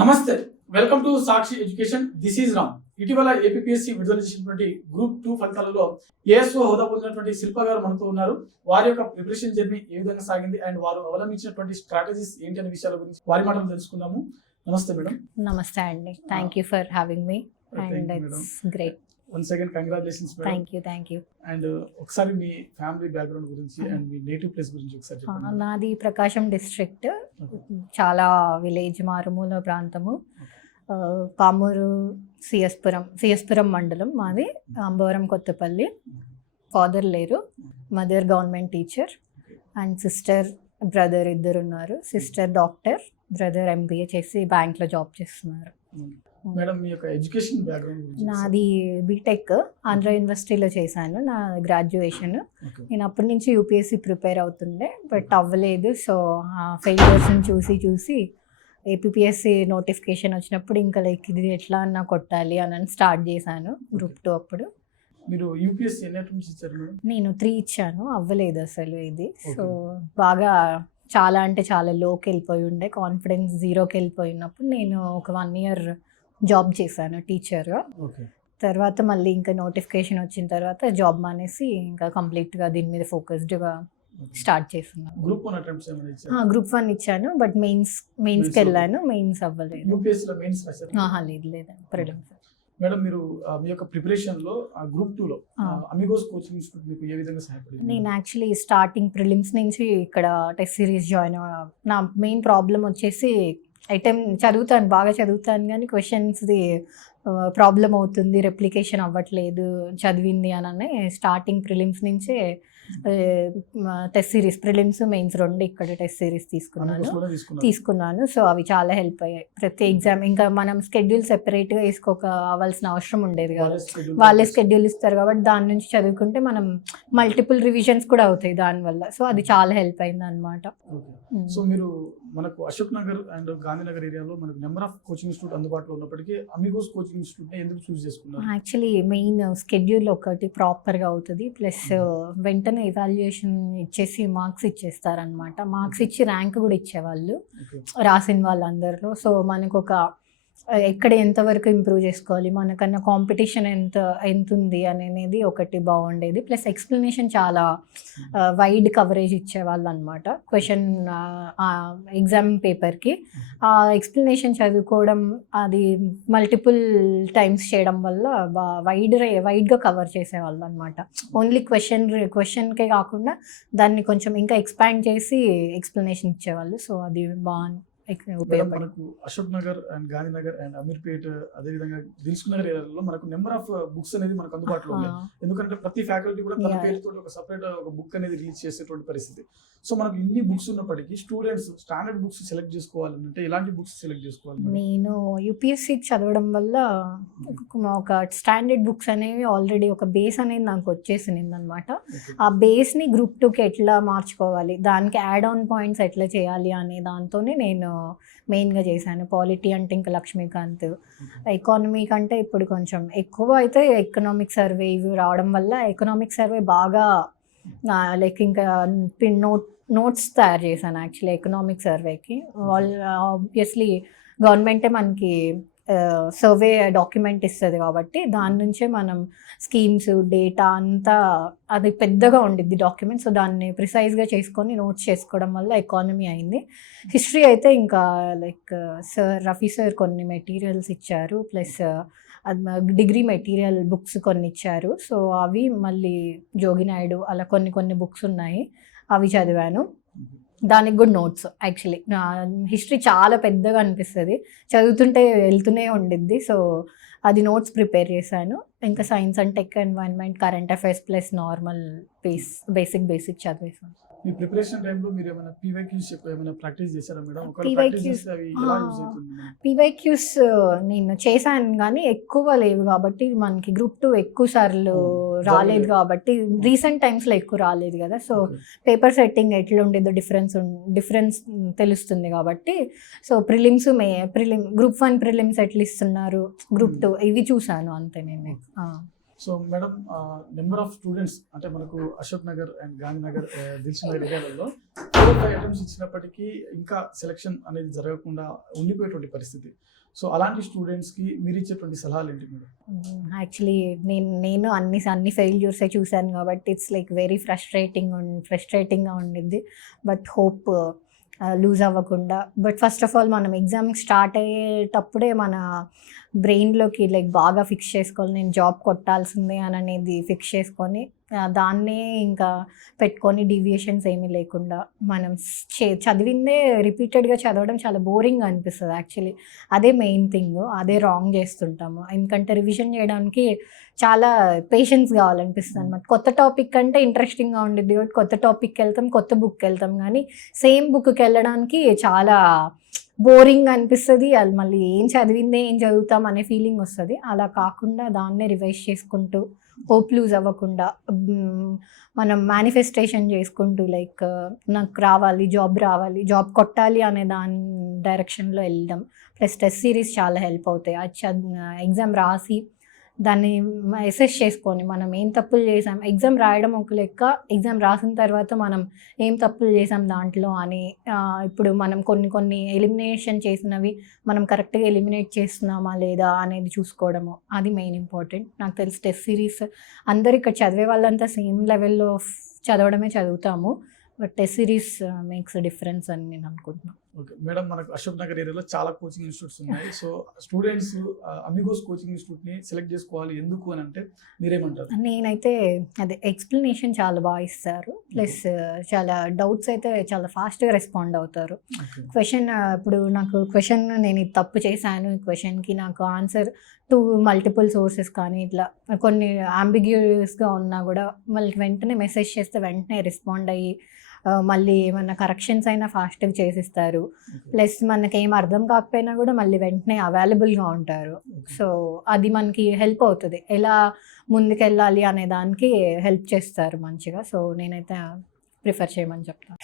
నమస్తే, welcome to Sakshi education. This is Ram. ఇటీవల APSC విడుదల చేసినటువంటి గ్రూప్ 2 ఫలితాలలో ఏఎస్ఓ హోదా పొందినటువంటి శిల్ప గారు మనతో ఉన్నారు. వారి యొక్క ప్రిపరేషన్ జర్నీ ఏ విధంగా సాగింది అండ్ వారు అవలంబించినటువంటి స్ట్రాటజీస్ ఏంటి అనే విషయాల గురించి వారి మాటలు తెలుసుకుందాము. నమస్తే మేడం. నమస్తే అండి, thank you for having me and it's great. Once again congratulations madam. Thank you. And ఒకసారి మీ ఫ్యామిలీ బ్యాక్గ్రౌండ్ గురించి అండ్ మీ నేటివ్ ప్లేస్ గురించి ఒకసారి చెప్పండి. నాది ప్రకాశం డిస్ట్రిక్ట్, చాలా విలేజ్, మారుమూల ప్రాంతము. పామూరు సిఎస్పురం మండలం మాది. అంబవరం కొత్తపల్లి. ఫాదర్ లేరు, mother government teacher and sister brother ఇద్దరు ఉన్నారు. సిస్టర్ డాక్టర్, బ్రదర్ ఎంబీఏ చేసి బ్యాంక్లో జాబ్ చేస్తున్నారు. మేడం, మీ యొక్క ఎడ్యుకేషన్ బ్యాక్గ్రౌండ్ గురించి. నాది బీటెక్ ఆంధ్ర యూనివర్సిటీలో చేశాను నా గ్రాడ్యుయేషన్. నేను అప్పటి నుంచి యూపీఎస్సీ ప్రిపేర్ అవుతుండే, బట్ అవ్వలేదు. సో ఫెయిల్యూర్స్ని చూసి ఏపీఎస్సీ నోటిఫికేషన్ వచ్చినప్పుడు ఇంకా లైక్ ఇది ఎట్లా అన్నా కొట్టాలి అని స్టార్ట్ చేశాను గ్రూప్ 2. అప్పుడు మీరు యూపీఎస్సీ ఎన్ని అటెంప్ట్స్ ఇచ్చారు మేడం? నేను 3 ఇచ్చాను, అవ్వలేదు అసలు ఇది. సో బాగా చాలా అంటే చాలా లోకి వెళ్ళిపోయి ఉండే, కాన్ఫిడెన్స్ జీరోకి వెళ్ళిపోయినప్పుడు నేను ఒక 1 year జాబ్ చేశాను టీచర్గా. తర్వాత మళ్ళీ ఇంకా నోటిఫికేషన్ వచ్చిన తర్వాత జాబ్ మానేసి ఇంకా కంప్లీట్గా దీని మీద ఫోకస్డ్గా స్టార్ట్ చేస్తున్నాను. గ్రూప్ 1 అటెంప్ట్స్ ఏమైనా ఇచ్చారా? గ్రూప్ 1 ఇచ్చాను, బట్ మెయిన్స్కి వెళ్ళాను. మెయిన్స్ అవ్వలేదు. యూపీఎస్సీలో మెయిన్స్ రాశారా? లేదు ప్రిలిమ్స్. మేడం, మీరు మీ యొక్క ప్రిపరేషన్ లో గ్రూప్ 2 లో అమిగోస్ కోచింగ్ ఇన్స్టిట్యూట్ మీకు ఏ విధంగా సహాయపడింది? నేను యాక్చువల్లీ స్టార్టింగ్ ప్రిలిమ్స్ నుంచి ఇక్కడ టెస్ట్ సిరీస్ జాయిన్. నా మెయిన్ ప్రాబ్లం వచ్చేసి బాగా చదువుతాను కానీ క్వశ్చన్స్ది ప్రాబ్లం అవుతుంది, రెప్లికేషన్ అవ్వట్లేదు చదివింది అని స్టార్టింగ్ ప్రిలిమ్స్ నుంచే టెస్ట్ సిరీస్, ప్రిలిమ్స్ మెయిన్స్ 2 ఇక్కడ టెస్ట్ సిరీస్ తీసుకున్నాను. సో అవి చాలా హెల్ప్ అయ్యాయి. ప్రతి ఎగ్జామ్ ఇంకా మనం స్కెడ్యూల్ సెపరేట్గా అవ్వాల్సిన అవసరం ఉండేది కాదు. వాళ్ళే స్కెడ్యూల్ ఇస్తారు కాబట్టి దాని నుంచి చదువుకుంటే మనం మల్టిపుల్ రివిజన్స్ కూడా అవుతాయి దానివల్ల. సో అది చాలా హెల్ప్ అయింది అనమాట. సో మీరు మనకు అశోక్ నగర్ అండ్ గాంధీనగర్ ఏరియాలో మనకు నెంబర్ ఆఫ్ కోచింగ్ ఇన్స్టిట్యూట్ అందుబాటులో ఉన్నప్పటికీ అమిగోస్ కోచింగ్ ఇన్స్టిట్యూట్ ఎందుకు చూస్ చేసుకున్నారు? యాక్చువల్లీ మెయిన్ స్కెడ్యూల్ ఒకటి ప్రాపర్గా అవుతుంది, ప్లస్ వెంటనే ఎవాల్యుయేషన్ ఇచ్చేసి మార్క్స్ ఇచ్చేస్తారనమాట. మార్క్స్ ఇచ్చి ర్యాంక్ కూడా ఇచ్చేవాళ్ళు రాసిన వాళ్ళందరిలో. సో మనకు ఎక్కడ ఎంతవరకు ఇంప్రూవ్ చేసుకోవాలి, మనకన్నా కాంపిటీషన్ ఎంత ఉంది అనేది ఒకటి బాగుండేది. ప్లస్ ఎక్స్ప్లెనేషన్ చాలా వైడ్ కవరేజ్ ఇచ్చేవాళ్ళు అనమాట. క్వశ్చన్ ఎగ్జామ్ పేపర్కి ఆ ఎక్స్ప్లెనేషన్ చదువుకోవడం, అది మల్టిపుల్ టైమ్స్ చేయడం వల్ల వైడ్గా కవర్ చేసేవాళ్ళు అనమాట. ఓన్లీ క్వశ్చన్కే కాకుండా దాన్ని కొంచెం ఇంకా ఎక్స్పాండ్ చేసి ఎక్స్ప్లెనేషన్ ఇచ్చేవాళ్ళు. సో అది బాగుంది. మనకు అశోక్ నగర్ అండ్ గాంధీనగర్ అండ్ అమీర్పేట్, అదేవిధంగా దిల్సుఖ్ నగర్ ఏరియాలో మనకు నెంబర్ ఆఫ్ బుక్స్ అనేది మనకు అందుబాటులో ఉన్నాయి. ఎందుకంటే ప్రతి ఫ్యాకల్టీ కూడా తన పేరుతో ఒక సపరేట్ ఒక బుక్ అనేది రిలీజ్ చేసేటువంటి పరిస్థితి. సో మనకు ఇన్ని బుక్స్ ఉన్నప్పటికీ స్టూడెంట్స్ స్టాండర్డ్ బుక్స్ సెలెక్ట్ చేసుకోవాలంటే ఎలాంటి బుక్స్ సెలెక్ట్ చేసుకోవాలి? నేను యూపీఎస్సీ చదవడం వల్ల ఒక స్టాండర్డ్ బుక్స్ అనేవి ఆల్రెడీ ఒక బేస్ అనేది నాకు వచ్చేసింది అనమాట. ఆ బేస్ని గ్రూప్ 2కి ఎట్లా మార్చుకోవాలి, దానికి యాడ్ ఆన్ పాయింట్స్ ఎట్లా చేయాలి అనే దాంతోనే నేను మెయిన్గా చేశాను. పాలిటీ అంటే ఇంకా లక్ష్మీకాంత్, ఎకానమీ కంటే ఇప్పుడు కొంచెం ఎక్కువ అయితే ఎకనామిక్ సర్వే ఇవి రావడం వల్ల ఎకనామిక్ సర్వే బాగా లైక్ ఇంకా నోట్స్ తయారు చేశాను యాక్చువల్లీ ఎకనామిక్ సర్వేకి. ఆబ్వియస్లీ గవర్నమెంటే మనకి సర్వే డాక్యుమెంట్ ఇస్తుంది కాబట్టి దాని నుంచే మనం స్కీమ్స్, డేటా అంతా అది పెద్దగా ఉండిద్ది డాక్యుమెంట్. సో దాన్ని ప్రిసైజ్గా చేసుకొని నోట్స్ చేసుకోవడం వల్ల ఎకానమీ అయింది. హిస్టరీ అయితే ఇంకా లైక్ రఫీ సార్ కొన్ని మెటీరియల్స్ ఇచ్చారు, ప్లస్ డిగ్రీ మెటీరియల్ బుక్స్ కొన్ని ఇచ్చారు. సో అవి మళ్ళీ జోగినాయుడు అలా కొన్ని బుక్స్ ఉన్నాయి, అవి చదివాను. దానికి కూడా నోట్స్. యాక్చువల్లీ హిస్టరీ చాలా పెద్దగా అనిపిస్తుంది, చదువుతుంటే వెళ్తూనే ఉండిద్ది. సో అది నోట్స్ ప్రిపేర్ చేశాను. ఇంకా science and tech, environment, current affairs plus normal basic చదివేసాను. మీ ప్రిపరేషన్ టైంలో మీరు ఏమైనా పీవైక్యూస్ ఏమైనా ప్రాక్టీస్ చేశారా మేడం? పీవైక్యూస్ నేను చేశాను కానీ ఎక్కువ లేవు కాబట్టి, మనకి గ్రూప్ 2 ఎక్కువ సార్లు రాలేదు కాబట్టి, రీసెంట్ టైమ్స్లో ఎక్కువ రాలేదు కదా. సో పేపర్ సెట్టింగ్ ఎట్లా ఉండేదో డిఫరెన్స్ తెలుస్తుంది కాబట్టి, సో గ్రూప్ 1 ప్రిలిమ్స్ ఎట్లా ఇస్తున్నారు, గ్రూప్ 2 ఇవి చూసాను అంతే నేను. So madam, number of students అంటే మనకు అశోక్ నగర్ అండ్ గాంధీనగర్, దిల్సుఖ్ నగర్ ఏరియాలలో 4-5 అటెంప్ట్స్ ఇచ్చినప్పటికీ ఇంకా సెలక్షన్ అనేది జరగకుండా ఉండిపోయేటువంటి పరిస్థితి. సో అలాంటి స్టూడెంట్స్కి మీరు ఇచ్చేటువంటి సలహాలు ఏంటి మేడం? యాక్చువల్లీ నేను అన్ని ఫెయిల్యూర్సే చూశాను కాబట్టి ఇట్స్ లైక్ వెరీ ఫ్రస్ట్రేటింగ్గా ఉండిద్ది. బట్ హోప్ లూజ్ అవ్వకుండా. బట్ ఫస్ట్ ఆఫ్ ఆల్ మనం ఎగ్జామ్ స్టార్ట్ అయ్యేటప్పుడే మన బ్రెయిన్లోకి లైక్ బాగా ఫిక్స్ చేసుకోవాలి, నేను జాబ్ కొట్టాల్సిందే అని అనేది ఫిక్స్ చేసుకొని దాన్నే ఇంకా పెట్టుకొని డీవియేషన్స్ ఏమీ లేకుండా మనం చదివిందే రిపీటెడ్గా చదవడం చాలా బోరింగ్ అనిపిస్తుంది యాక్చువల్లీ. అదే మెయిన్ థింగ్, అదే రాంగ్ చేస్తుంటాము. ఎందుకంటే రివిజన్ చేయడానికి చాలా పేషెన్స్ కావాలనిపిస్తుంది అనమాట. కొత్త టాపిక్ అంటే ఇంట్రెస్టింగ్గా ఉండిద్ది కాబట్టి కొత్త టాపిక్కి వెళ్తాం, కొత్త బుక్కి వెళ్తాం. కానీ సేమ్ బుక్కి వెళ్ళడానికి చాలా బోరింగ్ అనిపిస్తుంది. అది మళ్ళీ ఏం చదువుతాం అనే ఫీలింగ్ వస్తుంది. అలా కాకుండా దాన్నే రివైజ్ చేసుకుంటూ హోప్ లూజ్ అవ్వకుండా మనం మేనిఫెస్టేషన్ చేసుకుంటూ లైక్ నాకు జాబ్ కొట్టాలి అనే దాని డైరెక్షన్లో వెళ్ళడం. ప్లస్ టెస్ట్ సిరీస్ చాలా హెల్ప్ అవుతాయి. అది ఎగ్జామ్ రాసి దాన్ని అసెస్ చేసుకొని మనం ఏం తప్పులు చేసాం, ఎగ్జామ్ రాయడం ఒక లెక్క, ఎగ్జామ్ రాసిన తర్వాత మనం ఏం తప్పులు చేసాం దాంట్లో అని ఇప్పుడు మనం కొన్ని ఎలిమినేషన్ చేసినవి మనం కరెక్ట్గా ఎలిమినేట్ చేస్తున్నామా లేదా అనేది చూసుకోవడము, అది మెయిన్ ఇంపార్టెంట్. నాకు తెలిసి టెస్ట్ సిరీస్ అందరు ఇక్కడ చదివే వాళ్ళంతా సేమ్ లెవెల్లో చదవడమే చదువుతాము. But test series makes difference అని నేను అనుకుంటున్నాను. ఓకే మేడం, మనకు అశోక్ నగర్ ఏరియాలో చాలా కోచింగ్ ఇన్స్టిట్యూట్స్ ఉన్నాయి. సో స్టూడెంట్స్ అమిగోస్ కోచింగ్ ఇన్స్టిట్యూట్ని సెలెక్ట్ చేసుకోవాలి ఎందుకు అని అంటే మీరేమంటారు? నేనైతే అదే ఎక్స్ప్లెనేషన్ చాలా బాగా ఇస్తారు. ప్లస్ చాలా డౌట్స్ అయితే చాలా ఫాస్ట్గా రెస్పాండ్ అవుతారు. క్వశ్చన్ ఇప్పుడు నాకు క్వశ్చన్ నేను ఇది తప్పు చేశాను, ఈ క్వశ్చన్కి నాకు ఆన్సర్ 2 మల్టిపుల్ సోర్సెస్ కానీ ఇట్లా కొన్ని అంబిగ్యూస్గా ఉన్నా కూడా వాళ్ళకి వెంటనే మెసేజ్ చేస్తే వెంటనే రెస్పాండ్ అయ్యి మళ్ళీ ఏమన్నా కరెక్షన్స్ అయినా ఫాస్ట్గా చేసిస్తారు. ప్లస్ మనకి ఏం అర్థం కాకపోయినా కూడా మళ్ళీ వెంటనే అవైలబుల్గా ఉంటారు. సో అది మనకి హెల్ప్ అవుతుంది, ఎలా ముందుకెళ్ళాలి అనే దానికి హెల్ప్ చేస్తారు మంచిగా. సో నేనైతే ప్రిఫర్ చేయమని చెప్తాను.